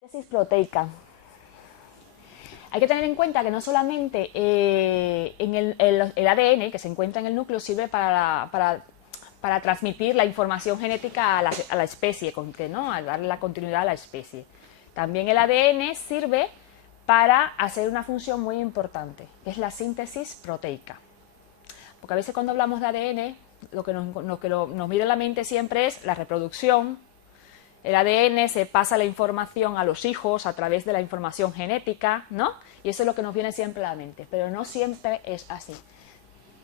Síntesis proteica. Hay que tener en cuenta que no solamente el ADN que se encuentra en el núcleo sirve para transmitir la información genética a la especie, ¿no? A darle la continuidad a la especie. También el ADN sirve para hacer una función muy importante, que es la síntesis proteica. Porque a veces cuando hablamos de ADN, lo que nos viene a la mente siempre es la reproducción. El ADN se pasa la información a los hijos a través de la información genética, ¿no? Y eso es lo que nos viene siempre a la mente, pero no siempre es así.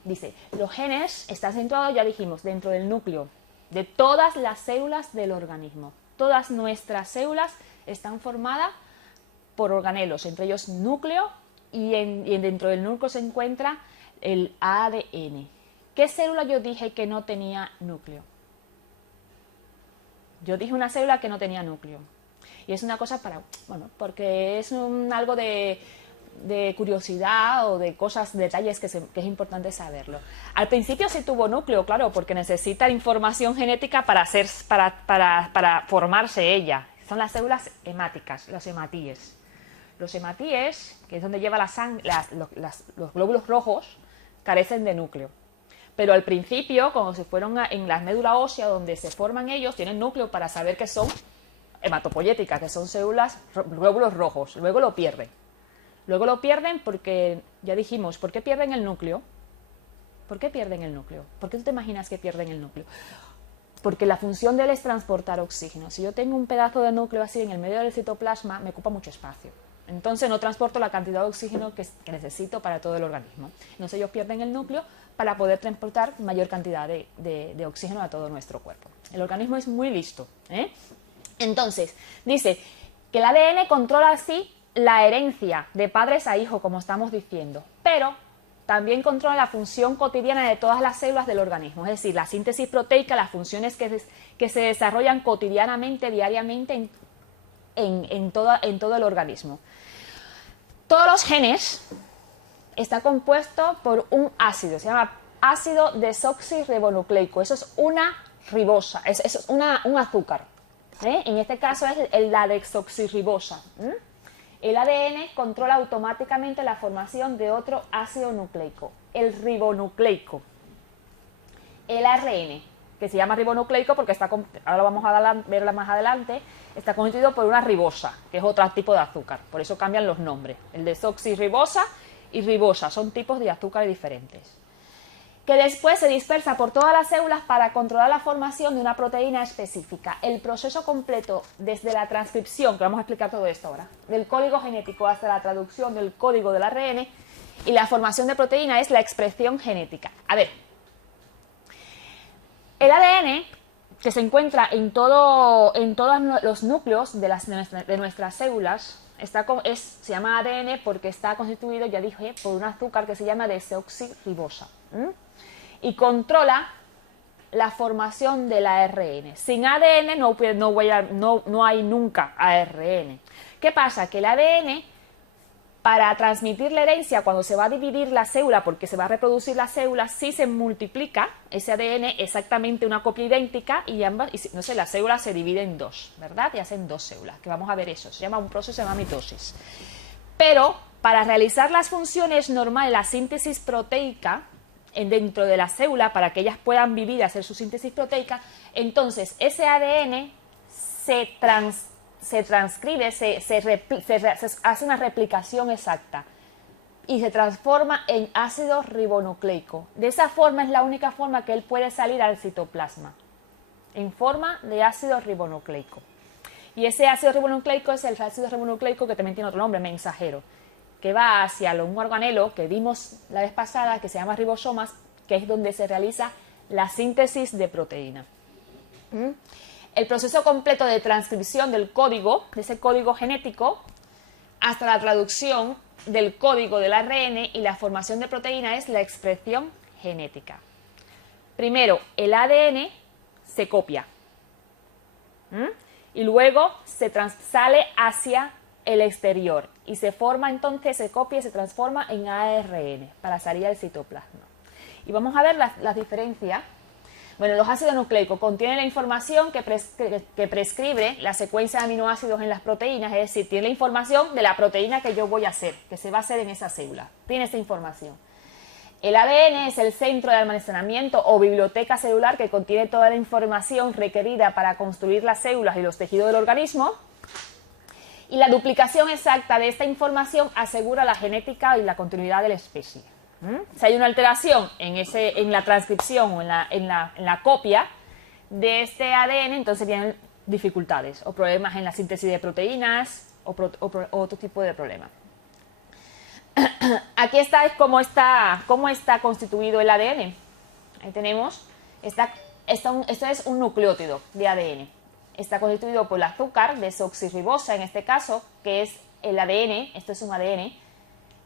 Dice, los genes están situados, ya dijimos, dentro del núcleo de todas las células del organismo. Todas nuestras células están formadas por organelos, entre ellos núcleo, y dentro del núcleo se encuentra el ADN. ¿Qué célula yo dije que no tenía núcleo? Yo dije una célula que no tenía núcleo. Y es una cosa porque es algo de curiosidad o de cosas, detalles que es importante saberlo. Al principio sí tuvo núcleo, claro, porque necesita información genética para formarse ella. Son las células hemáticas, los hematíes. Los hematíes, que es donde lleva la sangre, los glóbulos rojos, carecen de núcleo. Pero al principio, cuando se fueron en la médula ósea, donde se forman ellos, tienen núcleo para saber que son hematopoyéticas, que son células, glóbulos rojos. Luego lo pierden. Luego lo pierden porque, ya dijimos, ¿por qué pierden el núcleo? ¿Por qué pierden el núcleo? ¿Por qué tú te imaginas que pierden el núcleo? Porque la función de él es transportar oxígeno. Si yo tengo un pedazo de núcleo así en el medio del citoplasma, me ocupa mucho espacio. Entonces no transporto la cantidad de oxígeno que necesito para todo el organismo. Entonces ellos pierden el núcleo para poder transportar mayor cantidad de oxígeno a todo nuestro cuerpo. El organismo es muy listo, ¿eh? Entonces, dice que el ADN controla así la herencia de padres a hijos, como estamos diciendo, pero también controla la función cotidiana de todas las células del organismo, es decir, la síntesis proteica, las funciones que se desarrollan cotidianamente, diariamente en todo el organismo. Todos los genes están compuestos por un ácido, se llama ácido desoxirribonucleico. Eso es una ribosa, es un azúcar. En este caso es la desoxirribosa. El ADN controla automáticamente la formación de otro ácido nucleico, el ribonucleico. El ARN, que se llama ribonucleico porque ahora vamos a verla más adelante, está constituido por una ribosa, que es otro tipo de azúcar. Por eso cambian los nombres. El desoxirribosa y ribosa son tipos de azúcares diferentes. Que después se dispersa por todas las células para controlar la formación de una proteína específica. El proceso completo, desde la transcripción, que vamos a explicar todo esto ahora, del código genético hasta la traducción del código del ARN y la formación de proteína es la expresión genética. A ver, el ADN que se encuentra en todos los núcleos de nuestras células se llama ADN porque está constituido, ya dije, por un azúcar que se llama desoxirribosa. Y controla la formación del ARN. Sin ADN no hay nunca ARN. ¿Qué pasa? Que el ADN, para transmitir la herencia, cuando se va a dividir la célula, porque se va a reproducir la célula, sí se multiplica ese ADN exactamente una copia idéntica y la célula se divide en dos, ¿verdad? Y hacen dos células, que vamos a ver eso. Se llama un proceso, se llama mitosis. Pero para realizar las funciones normales, la síntesis proteica, dentro de la célula, para que ellas puedan vivir y hacer su síntesis proteica, entonces ese ADN se transcribe, se hace una replicación exacta y se transforma en ácido ribonucleico. De esa forma es la única forma que él puede salir al citoplasma, en forma de ácido ribonucleico. Y ese ácido ribonucleico es el ácido ribonucleico que también tiene otro nombre, mensajero, que va hacia un organelo que vimos la vez pasada, que se llama ribosomas, que es donde se realiza la síntesis de proteína. El proceso completo de transcripción del código, de ese código genético, hasta la traducción del código del ARN y la formación de proteína es la expresión genética. Primero, el ADN se copia y luego sale hacia el exterior y se forma entonces, se copia y se transforma en ARN para salir al citoplasma. Y vamos a ver las diferencias, Bueno, los ácidos nucleicos contienen la información que prescribe la secuencia de aminoácidos en las proteínas, es decir, tiene la información de la proteína que yo voy a hacer, que se va a hacer en esa célula. Tiene esa información. El ADN es el centro de almacenamiento o biblioteca celular que contiene toda la información requerida para construir las células y los tejidos del organismo. Y la duplicación exacta de esta información asegura la genética y la continuidad de la especie. Si hay una alteración en la transcripción o en la copia de este ADN, entonces vienen dificultades o problemas en la síntesis de proteínas o otro tipo de problemas. Aquí está cómo está constituido el ADN. Ahí tenemos, esto es un nucleótido de ADN. Está constituido por el azúcar desoxirribosa, en este caso, que es el ADN, esto es un ADN.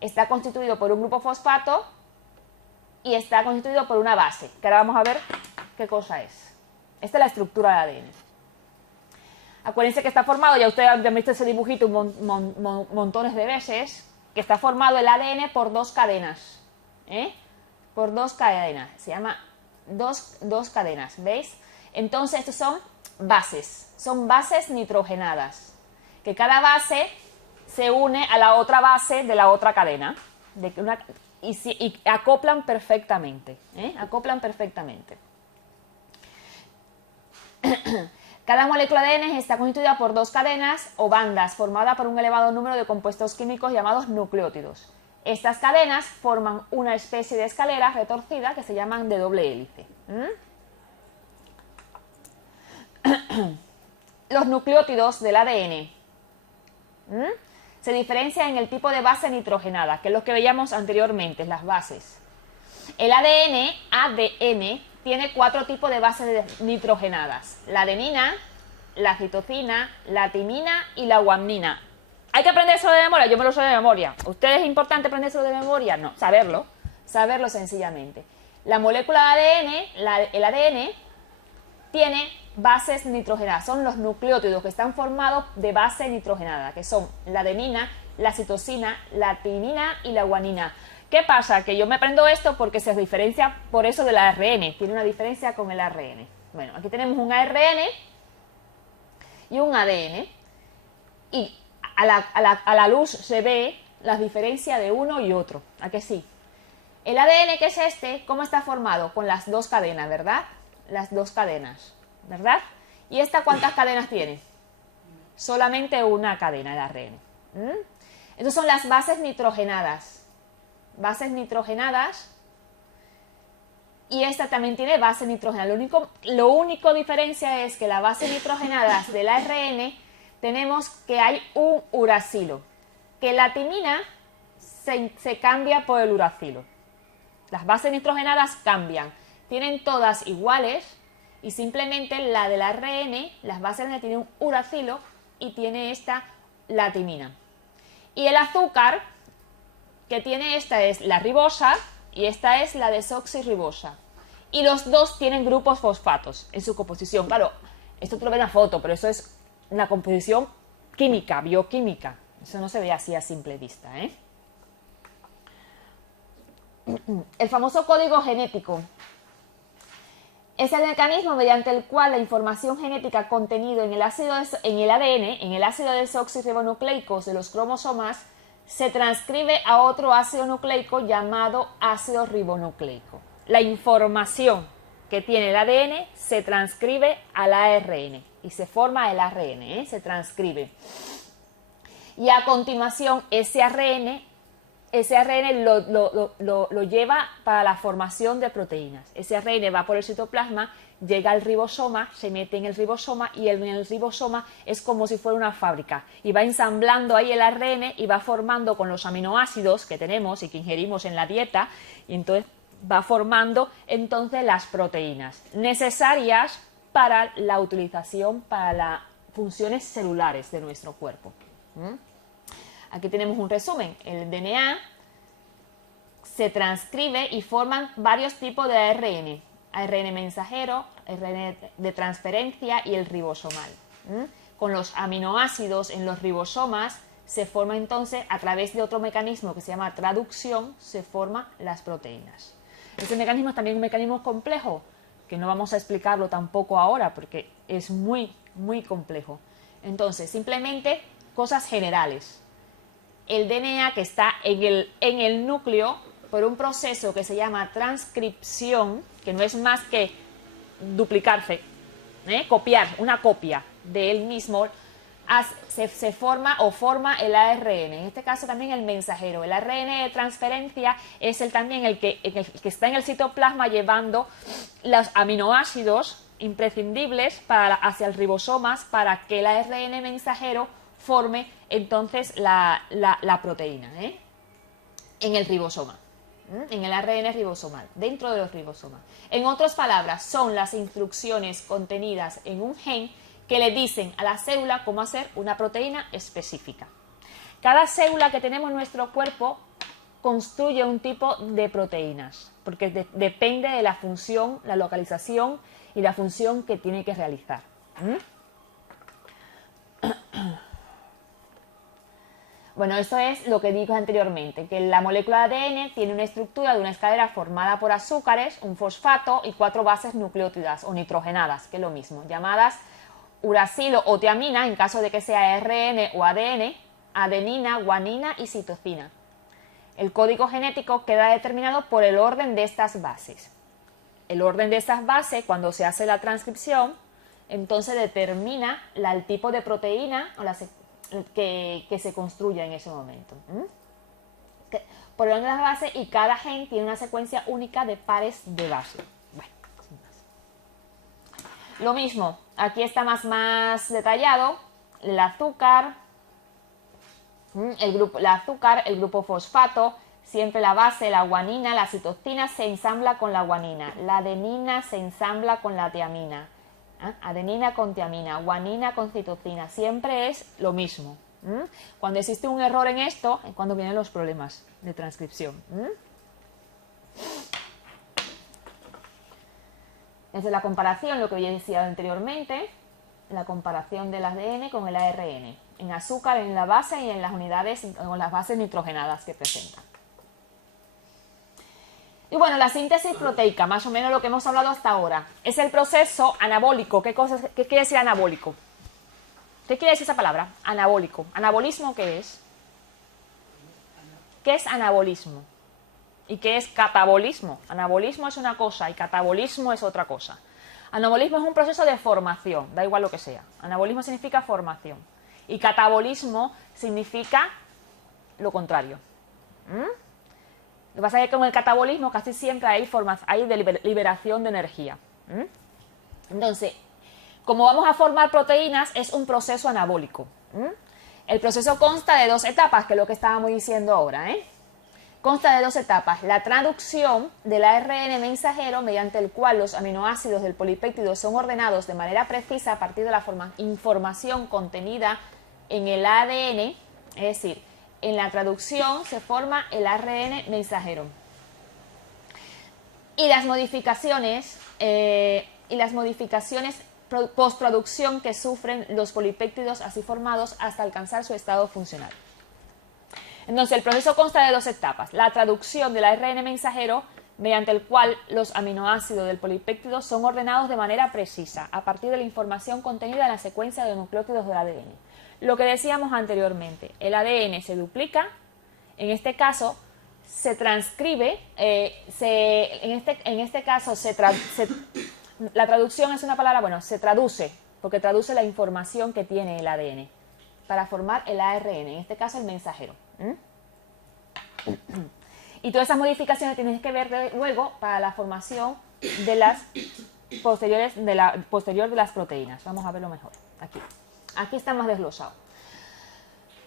Está constituido por un grupo fosfato y está constituido por una base, que ahora vamos a ver qué cosa es. Esta es la estructura del ADN. Acuérdense que está formado, ya ustedes han visto ese dibujito montones de veces, que está formado el ADN por dos cadenas, por dos cadenas, se llama dos cadenas, ¿veis? Entonces estos son bases nitrogenadas, que cada base se une a la otra base de la otra cadena y acoplan perfectamente, acoplan perfectamente. Cada molécula de ADN está constituida por dos cadenas o bandas formadas por un elevado número de compuestos químicos llamados nucleótidos. Estas cadenas forman una especie de escalera retorcida que se llaman de doble hélice. Los nucleótidos del ADN se diferencian en el tipo de base nitrogenada, que es lo que veíamos anteriormente, las bases. El ADN tiene 4 tipos de bases nitrogenadas: la adenina, la citosina, la timina y la guanina. ¿Hay que aprendérselo de memoria? Yo me lo sé de memoria. ¿Ustedes es importante aprendérselo de memoria? No, saberlo sencillamente. La molécula de ADN, el ADN, tiene bases nitrogenadas, son los nucleótidos que están formados de base nitrogenada, que son la adenina, la citosina, la timina y la guanina. ¿Qué pasa? Que yo me aprendo esto porque se diferencia por eso del ARN, tiene una diferencia con el ARN. Bueno, aquí tenemos un ARN y un ADN, y a la luz se ve la diferencia de uno y otro, ¿a que sí? El ADN, que es este, ¿cómo está formado? Con las dos cadenas, ¿verdad? Las dos cadenas, ¿verdad? ¿Y esta cuántas cadenas tiene? Solamente una cadena, el ARN. Estas son las bases nitrogenadas. Bases nitrogenadas, y esta también tiene base nitrogenada. Lo único diferencia es que las bases nitrogenadas del ARN tenemos que hay un uracilo, que la timina se cambia por el uracilo. Las bases nitrogenadas cambian, tienen todas iguales, y simplemente la del ARN, las bases tienen un uracilo y tiene esta la timina. Y el azúcar que tiene esta es la ribosa y esta es la desoxirribosa. Y los dos tienen grupos fosfatos en su composición. Claro, esto te lo ven a foto, pero eso es una composición química, bioquímica. Eso no se ve así a simple vista, El famoso código genético es el mecanismo mediante el cual la información genética contenida en el ADN, en el ácido desoxirribonucleico de los cromosomas, se transcribe a otro ácido nucleico llamado ácido ribonucleico. La información que tiene el ADN se transcribe al ARN y se forma el ARN, se transcribe. Y a continuación ese ARN lo lleva para la formación de proteínas. Ese ARN va por el citoplasma, llega al ribosoma, se mete en el ribosoma, y en el ribosoma es como si fuera una fábrica, y va ensamblando ahí el ARN y va formando con los aminoácidos que tenemos y que ingerimos en la dieta, y entonces va formando entonces las proteínas necesarias para la utilización, para las funciones celulares de nuestro cuerpo. Aquí tenemos un resumen. El DNA se transcribe y forman varios tipos de ARN. ARN mensajero, ARN de transferencia y el ribosomal. Con los aminoácidos en los ribosomas se forma entonces, a través de otro mecanismo que se llama traducción, se forman las proteínas. Este mecanismo es también un mecanismo complejo que no vamos a explicarlo tampoco ahora porque es muy, muy complejo. Entonces, simplemente cosas generales. El DNA que está en el núcleo, por un proceso que se llama transcripción, que no es más que duplicarse, copiar, una copia de él mismo, se forma o forma el ARN, en este caso también el mensajero. El ARN de transferencia es también el que está en el citoplasma llevando los aminoácidos imprescindibles hacia el ribosomas para que el ARN mensajero forme entonces la proteína en el ribosoma, en el ARN ribosomal, dentro de los ribosomas. En otras palabras, son las instrucciones contenidas en un gen que le dicen a la célula cómo hacer una proteína específica. Cada célula que tenemos en nuestro cuerpo construye un tipo de proteínas, porque depende de la función, la localización y la función que tiene que realizar. Bueno, esto es lo que dije anteriormente, que la molécula de ADN tiene una estructura de una escalera formada por azúcares, un fosfato y 4 bases nucleótidas o nitrogenadas, que es lo mismo, llamadas uracilo o tiamina, en caso de que sea RN o ADN, adenina, guanina y citosina. El código genético queda determinado por el orden de estas bases. El orden de estas bases, cuando se hace la transcripción, entonces determina el tipo de proteína que se construye en ese momento. Por el orden de las bases, y cada gen tiene una secuencia única de pares de base. Bueno, sin más. Lo mismo, aquí está más detallado el azúcar, el grupo fosfato, siempre la base, la guanina, la citosina se ensambla con la guanina, la adenina se ensambla con la tiamina, adenina con tiamina, guanina con citosina, siempre es lo mismo. Cuando existe un error en esto, es cuando vienen los problemas de transcripción. Esa es la comparación, lo que había decía anteriormente, la comparación del ADN con el ARN, en azúcar, en la base y en las unidades, con las bases nitrogenadas que presentan. Y bueno, la síntesis proteica, más o menos lo que hemos hablado hasta ahora, es el proceso anabólico. ¿Qué quiere decir anabólico? ¿Qué quiere decir esa palabra? Anabólico. ¿Anabolismo qué es? ¿Qué es anabolismo? ¿Y qué es catabolismo? Anabolismo es una cosa y catabolismo es otra cosa. Anabolismo es un proceso de formación, da igual lo que sea. Anabolismo significa formación. Y catabolismo significa lo contrario. Lo que pasa es que con el catabolismo casi siempre hay liberación de energía. Entonces, como vamos a formar proteínas, es un proceso anabólico. El proceso consta de 2 etapas, que es lo que estábamos diciendo ahora. Consta de 2 etapas. La traducción del ARN mensajero, mediante el cual los aminoácidos del polipéptido son ordenados de manera precisa a partir de la información contenida en el ADN, es decir, en la traducción se forma el ARN mensajero. Y las modificaciones postproducción que sufren los polipéptidos así formados hasta alcanzar su estado funcional. Entonces, el proceso consta de 2 etapas. La traducción del ARN mensajero, mediante el cual los aminoácidos del polipéptido son ordenados de manera precisa a partir de la información contenida en la secuencia de nucleótidos del ADN. Lo que decíamos anteriormente, el ADN se duplica, en este caso se transcribe, en este caso la traducción es una palabra, bueno, se traduce, porque traduce la información que tiene el ADN para formar el ARN, en este caso el mensajero. Y todas esas modificaciones tienen que ver luego para la formación de las posterior de las proteínas. Vamos a verlo mejor. Aquí está más desglosado.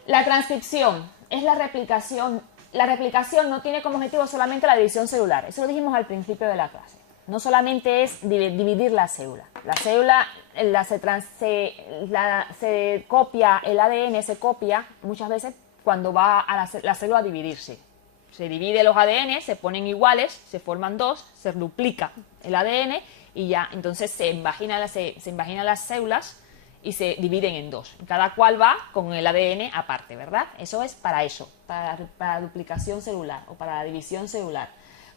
La transcripción es la replicación. La replicación no tiene como objetivo solamente la división celular. Eso lo dijimos al principio de la clase. No solamente es dividir la célula. La célula se copia, el ADN se copia muchas veces cuando va a la célula a dividirse. Se divide los ADN, se ponen iguales, se forman 2, se duplica el ADN y ya, entonces se imaginan las células y se dividen en 2. Cada cual va con el ADN aparte, ¿verdad? Eso es para eso, para la duplicación celular o para la división celular.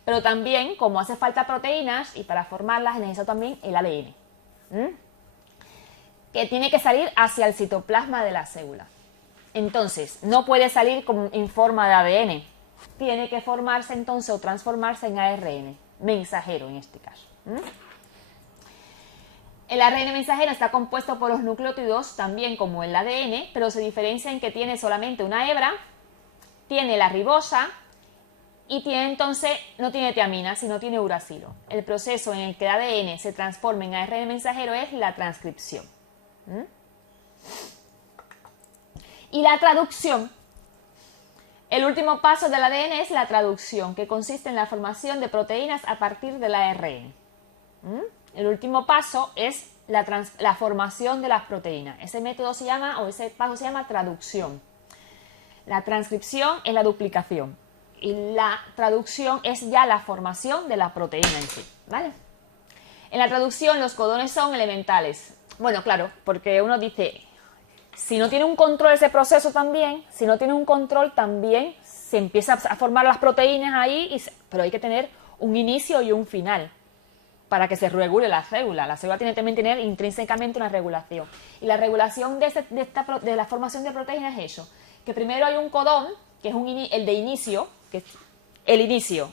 Pero también, como hace falta proteínas, y para formarlas necesito también el ADN, que tiene que salir hacia el citoplasma de la célula. Entonces, no puede salir en forma de ADN. Tiene que formarse entonces o transformarse en ARN, mensajero en este caso. El ARN mensajero está compuesto por los nucleótidos, también como el ADN, pero se diferencia en que tiene solamente una hebra, tiene la ribosa y tiene entonces, no tiene tiamina, sino tiene uracilo. El proceso en el que el ADN se transforma en ARN mensajero es la transcripción. Y la traducción. El último paso del ADN es la traducción, que consiste en la formación de proteínas a partir del ARN. El último paso es la formación de las proteínas. Ese método se llama, o ese paso se llama traducción. La transcripción es la duplicación y la traducción es ya la formación de la proteína en sí, ¿vale? En la traducción los codones son elementales. Bueno, claro, porque uno dice, si no tiene un control ese proceso también, si no tiene un control también se empieza a formar las proteínas ahí, pero hay que tener un inicio y un final para que se regule la célula. La célula tiene también tener intrínsecamente una regulación. Y la regulación de la formación de proteínas es eso, que primero hay un codón, que es el de inicio, que es el inicio,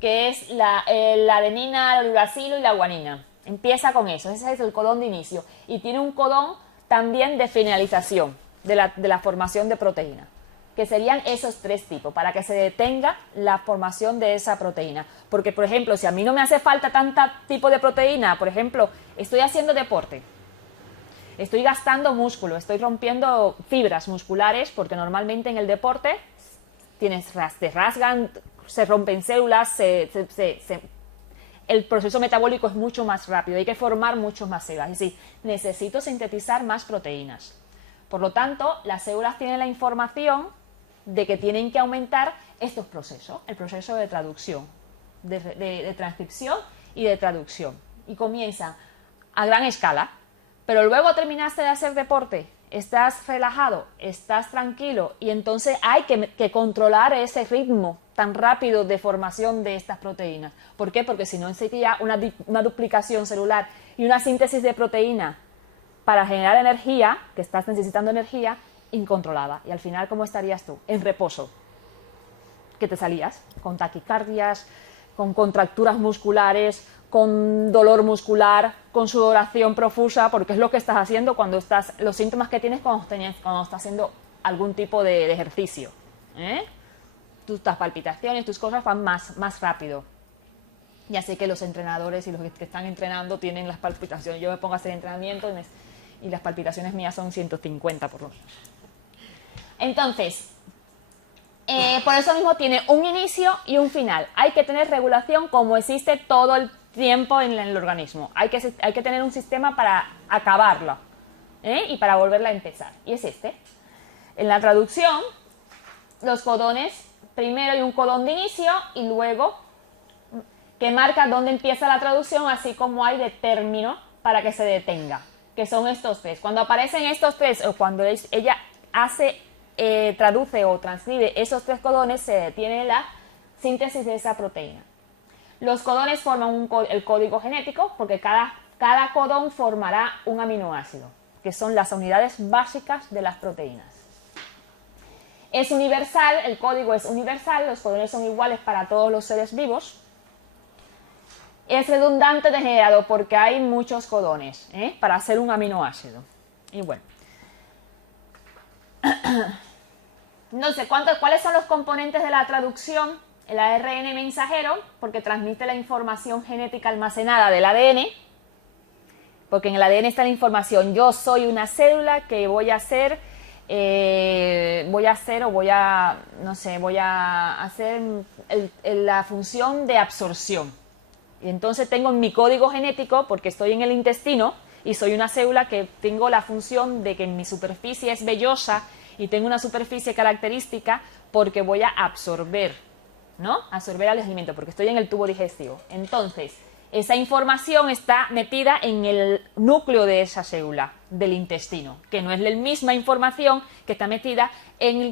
que es la adenina, el uracilo y la guanina. Empieza con eso, ese es el codón de inicio. Y tiene un codón también de finalización de la formación de proteína, que serían esos tres tipos, para que se detenga la formación de esa proteína. Porque, por ejemplo, si a mí no me hace falta tanta tipo de proteína, por ejemplo, estoy haciendo deporte, estoy gastando músculo, estoy rompiendo fibras musculares, porque normalmente en el deporte te rasgan, se rompen células, el proceso metabólico es mucho más rápido, hay que formar muchas más células, es decir, necesito sintetizar más proteínas. Por lo tanto, las células tienen la información de que tienen que aumentar estos procesos, el proceso de traducción, de transcripción y de traducción. Y comienza a gran escala, pero luego terminaste de hacer deporte, estás relajado, estás tranquilo y entonces hay que controlar ese ritmo tan rápido de formación de estas proteínas. ¿Por qué? Porque si no sería una duplicación celular y una síntesis de proteína para generar energía, que estás necesitando energía, incontrolada. Y al final, ¿cómo estarías tú? En reposo. ¿Qué te salías? Con taquicardias, con contracturas musculares, con dolor muscular, con sudoración profusa, porque es lo que estás haciendo cuando los síntomas que tienes cuando estás haciendo algún tipo de ejercicio. Tus palpitaciones, tus cosas van más rápido. Ya sé que los entrenadores y los que están entrenando tienen las palpitaciones. Yo me pongo a hacer entrenamiento y las palpitaciones mías son 150 por lo menos. Entonces, por eso mismo tiene un inicio y un final. Hay que tener regulación como existe todo el tiempo en el organismo. Hay que tener un sistema para acabarlo y para volverla a empezar. Y es este. En la traducción, los codones, primero hay un codón de inicio y luego que marca dónde empieza la traducción, así como hay de término para que se detenga, que son estos tres. Cuando aparecen estos tres o cuando ella traduce o transcribe esos tres codones, se detiene la síntesis de esa proteína. Los codones forman el código genético porque cada codón formará un aminoácido, que son las unidades básicas de las proteínas. Es universal, el código es universal, los codones son iguales para todos los seres vivos. Es redundante de generado porque hay muchos codones para hacer un aminoácido. Y bueno. Entonces, ¿cuáles son los componentes de la traducción? El ARN mensajero, porque transmite la información genética almacenada del ADN, porque en el ADN está la información, yo soy una célula que voy a hacer la función de absorción. Y entonces tengo mi código genético, porque estoy en el intestino y soy una célula que tengo la función de que mi superficie es vellosa y tengo una superficie característica porque voy a absorber, ¿no? Absorber el alimento, porque estoy en el tubo digestivo. Entonces, esa información está metida en el núcleo de esa célula del intestino, que no es la misma información que está metida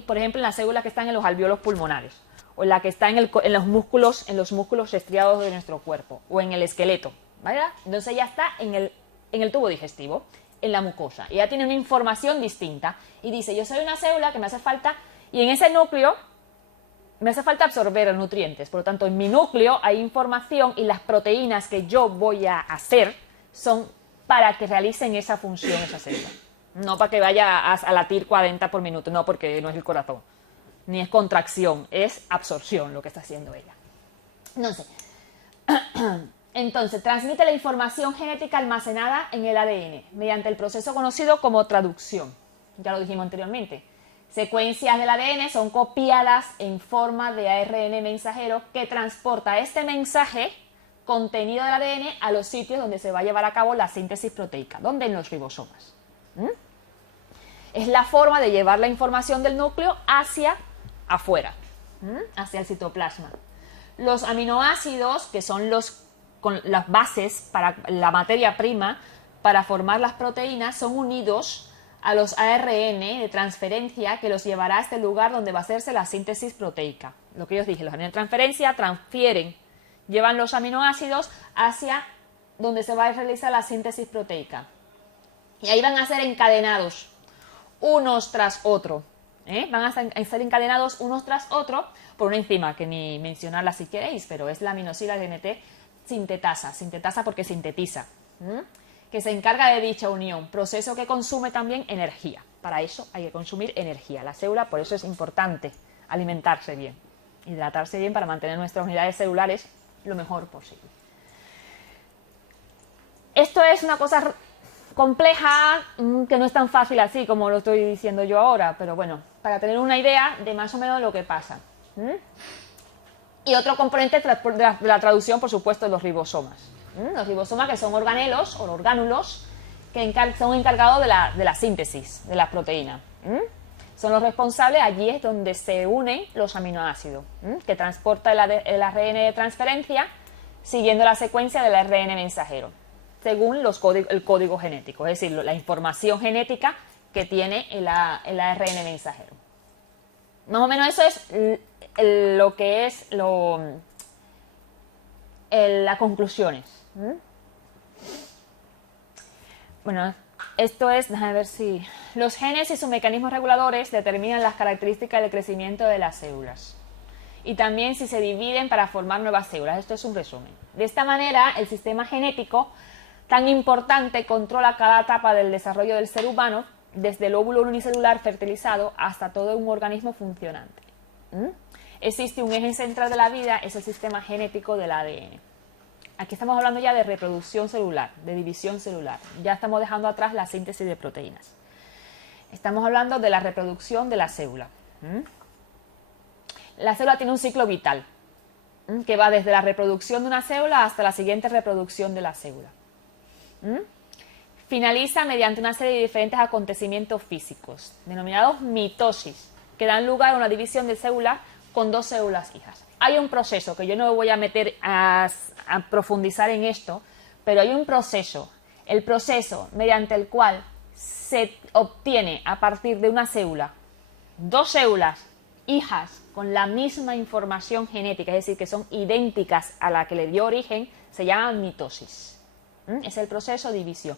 por ejemplo, en las células que están en los alvéolos pulmonares o la que está en los músculos estriados de nuestro cuerpo, o en el esqueleto, ¿vale? Entonces ya está en el tubo digestivo, en la mucosa, y ya tiene una información distinta, y dice, yo soy una célula que me hace falta, y en ese núcleo me hace falta absorber nutrientes, por lo tanto en mi núcleo hay información y las proteínas que yo voy a hacer son para que realicen esa función esa célula, no para que vaya a latir 40 por minuto, no, porque no es el corazón, ni es contracción, es absorción lo que está haciendo ella. Entonces, transmite la información genética almacenada en el ADN mediante el proceso conocido como traducción. Ya lo dijimos anteriormente. Secuencias del ADN son copiadas en forma de ARN mensajero que transporta este mensaje contenido del ADN a los sitios donde se va a llevar a cabo la síntesis proteica, donde en los ribosomas. Es la forma de llevar la información del núcleo hacia afuera, hacia el citoplasma. Los aminoácidos, que son las bases para la materia prima para formar las proteínas, son unidos a los ARN de transferencia que los llevará a este lugar donde va a hacerse la síntesis proteica. Lo que yo os dije, los ARN de transferencia llevan los aminoácidos hacia donde se va a realizar la síntesis proteica. Y ahí van a ser encadenados unos tras otro. Van a ser encadenados unos tras otro por una enzima que ni mencionarla si queréis, pero es la aminoxidasa GNT sintetasa porque sintetiza, que se encarga de dicha unión, proceso que consume también energía. Para eso hay que consumir energía. La célula, por eso es importante alimentarse bien, hidratarse bien para mantener nuestras unidades celulares lo mejor posible. Esto es una cosa compleja, que no es tan fácil así como lo estoy diciendo yo ahora, pero bueno, para tener una idea de más o menos lo que pasa. Y otro componente de la traducción, por supuesto, los ribosomas. Los ribosomas, que son organelos o orgánulos que son encargados de la síntesis de las proteínas. Son los responsables, allí es donde se unen los aminoácidos, que transporta el ARN de transferencia siguiendo la secuencia del ARN mensajero, según el código genético, es decir, la información genética que tiene el ARN mensajero. Más o menos eso es lo que es las conclusiones. Bueno, esto es, déjame ver si... Los genes y sus mecanismos reguladores determinan las características del crecimiento de las células y también si se dividen para formar nuevas células. Esto es un resumen. De esta manera, el sistema genético tan importante controla cada etapa del desarrollo del ser humano, desde el óvulo unicelular fertilizado hasta todo un organismo funcionante. Existe un eje central de la vida, es el sistema genético del ADN. Aquí estamos hablando ya de reproducción celular, de división celular. Ya estamos dejando atrás la síntesis de proteínas. Estamos hablando de la reproducción de la célula. La célula tiene un ciclo vital que va desde la reproducción de una célula hasta la siguiente reproducción de la célula. Finaliza mediante una serie de diferentes acontecimientos físicos, denominados mitosis, que dan lugar a una división de células con dos células hijas. Hay un proceso, que yo no me voy a meter a profundizar en esto, pero hay un proceso, el proceso mediante el cual se obtiene a partir de una célula, dos células hijas con la misma información genética, es decir, que son idénticas a la que le dio origen, se llama mitosis. Es el proceso de división.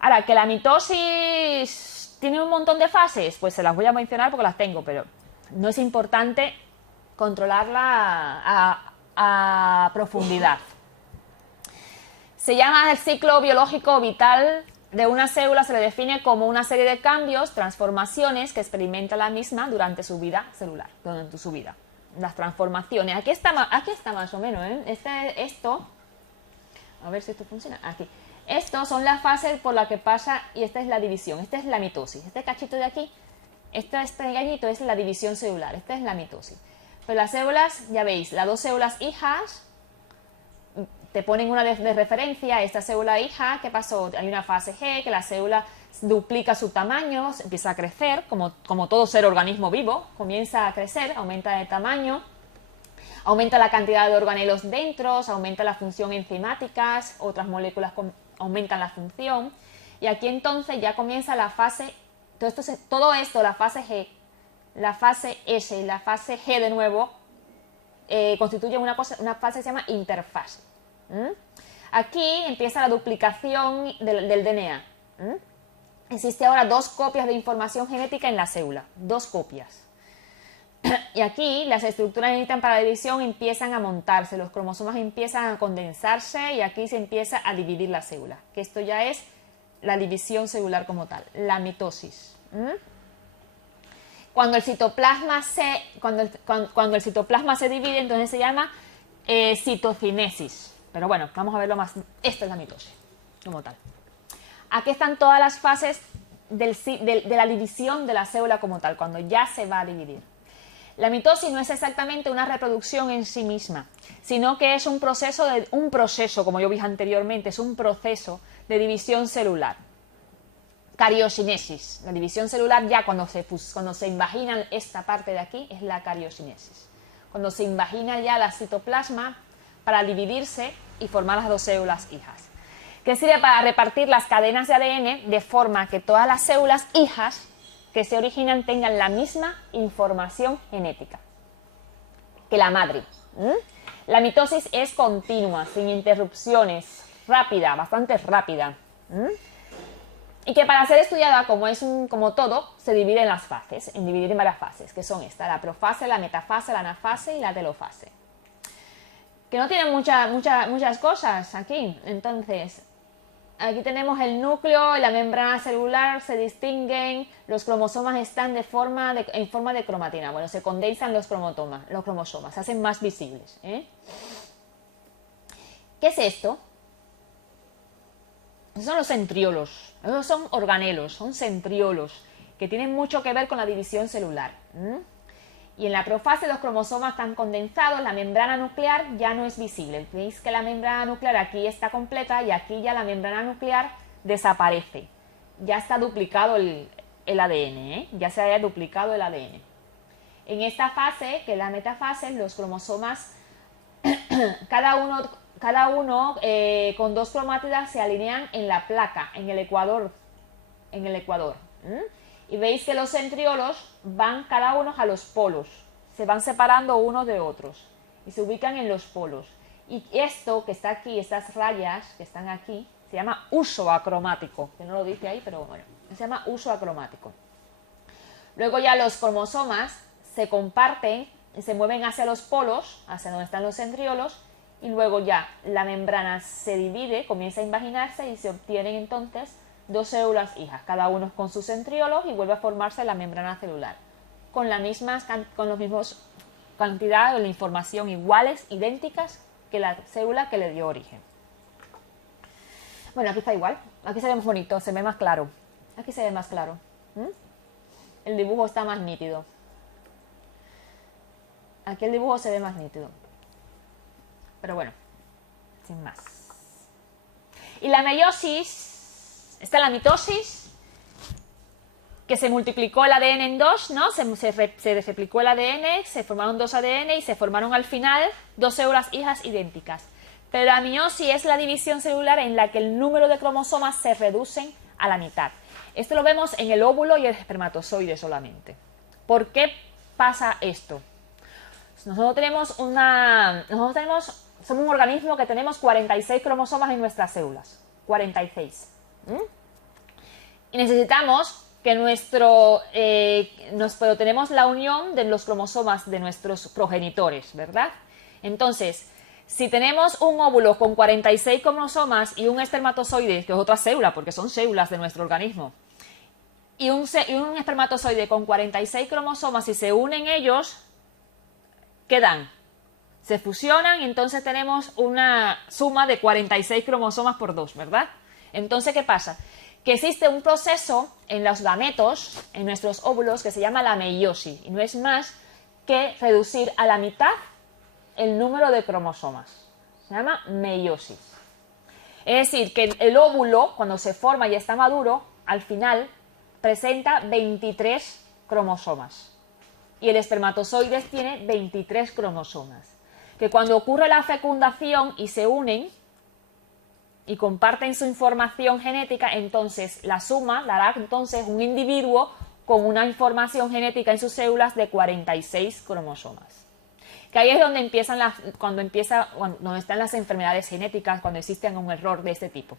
Ahora, que la mitosis tiene un montón de fases, pues se las voy a mencionar porque las tengo, pero no es importante controlarla a profundidad. Se llama el ciclo biológico vital de una célula, se le define como una serie de cambios, transformaciones que experimenta la misma durante su vida celular, durante su vida. Las transformaciones, aquí está más o menos, esto, a ver si esto funciona, aquí. Estos son las fases por las que pasa, y esta es la división, esta es la mitosis. Este cachito de aquí, este pequeñito es la división celular, esta es la mitosis. Pero las células, ya veis, las dos células hijas, te ponen una de referencia, esta célula hija, ¿qué pasó? Hay una fase G, que la célula duplica su tamaño, empieza a crecer, como todo ser organismo vivo, comienza a crecer, aumenta de tamaño, aumenta la cantidad de organelos dentro, aumenta la función enzimáticas, otras moléculas aumentan la función, y aquí entonces ya comienza la fase, todo esto, la fase G, la fase S y la fase G de nuevo, constituye una fase que se llama interfase. Aquí empieza la duplicación del DNA. Existe ahora 2 copias de información genética en la célula, 2 copias. Y aquí las estructuras que necesitan para la división empiezan a montarse, los cromosomas empiezan a condensarse y aquí se empieza a dividir la célula, que esto ya es la división celular como tal, la mitosis. Cuando el citoplasma se divide, entonces se llama citocinesis. Pero bueno, vamos a verlo más. Esta es la mitosis como tal. Aquí están todas las fases de la división de la célula como tal, cuando ya se va a dividir. La mitosis no es exactamente una reproducción en sí misma, sino que es un proceso, como yo dije anteriormente, es un proceso de división celular. Cariocinesis. La división celular ya cuando se invagina esta parte de aquí es la cariocinesis. Cuando se invagina ya la citoplasma para dividirse y formar las 2 células hijas. Que sirve para repartir las cadenas de ADN de forma que todas las células hijas que se originan tengan la misma información genética que la madre. La mitosis es continua, sin interrupciones, rápida, bastante rápida. Y que para ser estudiada, como todo, se divide en las fases, dividir en varias fases, que son esta, la profase, la metafase, la anafase y la telofase. Que no tienen muchas cosas aquí. Entonces, aquí tenemos el núcleo y la membrana celular, se distinguen, los cromosomas están en forma de cromatina. Bueno, se condensan los cromosomas, se hacen más visibles. ¿Qué es esto? Esos son los centriolos, esos son organelos, son centriolos, que tienen mucho que ver con la división celular. Y en la profase los cromosomas están condensados, la membrana nuclear ya no es visible. Veis que la membrana nuclear aquí está completa y aquí ya la membrana nuclear desaparece. Ya está duplicado el ADN, ya se haya duplicado el ADN. En esta fase, que es la metafase, los cromosomas, cada uno con 2 cromátidas se alinean en la placa, en el ecuador. Y veis que los centriolos van cada uno a los polos, se van separando unos de otros y se ubican en los polos. Y esto que está aquí, estas rayas que están aquí, se llama uso acromático, que no lo dice ahí, pero bueno, se llama uso acromático. Luego ya los cromosomas se comparten y se mueven hacia los polos, hacia donde están los centriolos, y luego ya la membrana se divide, comienza a invaginarse y se obtienen entonces 2 células hijas, cada uno con sus centriolos y vuelve a formarse la membrana celular, con los mismos cantidad de información iguales, idénticas que la célula que le dio origen. Bueno, aquí está igual, aquí se ve más bonito, se ve más claro, aquí se ve más claro. El dibujo está más nítido. Aquí el dibujo se ve más nítido. Pero bueno, sin más. Y la meiosis, está la mitosis, que se multiplicó el ADN en 2, ¿no? Se replicó el ADN, se formaron 2 ADN y se formaron al final 2 células hijas idénticas. Pero la meiosis es la división celular en la que el número de cromosomas se reducen a la mitad. Esto lo vemos en el óvulo y el espermatozoide solamente. ¿Por qué pasa esto? Nosotros somos un organismo que tenemos 46 cromosomas en nuestras células. 46. Y necesitamos que pero tenemos la unión de los cromosomas de nuestros progenitores, ¿verdad? Entonces, si tenemos un óvulo con 46 cromosomas y un espermatozoide, que es otra célula, porque son células de nuestro organismo, y un espermatozoide con 46 cromosomas, si se unen ellos, ¿qué dan? Se fusionan y entonces tenemos una suma de 46 cromosomas por 2, ¿verdad? Entonces, ¿qué pasa? Que existe un proceso en los gametos, en nuestros óvulos, que se llama la meiosis, y no es más que reducir a la mitad el número de cromosomas. Se llama meiosis. Es decir, que el óvulo, cuando se forma y está maduro, al final presenta 23 cromosomas. Y el espermatozoide tiene 23 cromosomas. Que cuando ocurre la fecundación y se unen y comparten su información genética, entonces la suma dará entonces un individuo con una información genética en sus células de 46 cromosomas. que ahí es donde empiezan cuando están las enfermedades genéticas, cuando existen un error de este tipo.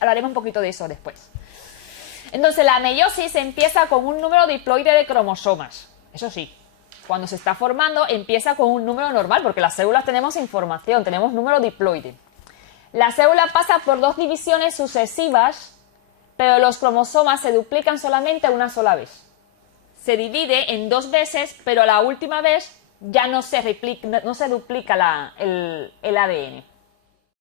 Hablaremos un poquito de eso después. Entonces, la meiosis empieza con un número diploide de cromosomas. Eso sí, cuando se está formando empieza con un número normal, porque las células tenemos información, tenemos número diploide. La célula pasa por 2 divisiones sucesivas, pero los cromosomas se duplican solamente una sola vez. Se divide en 2 veces, pero la última vez ya no se duplica el ADN.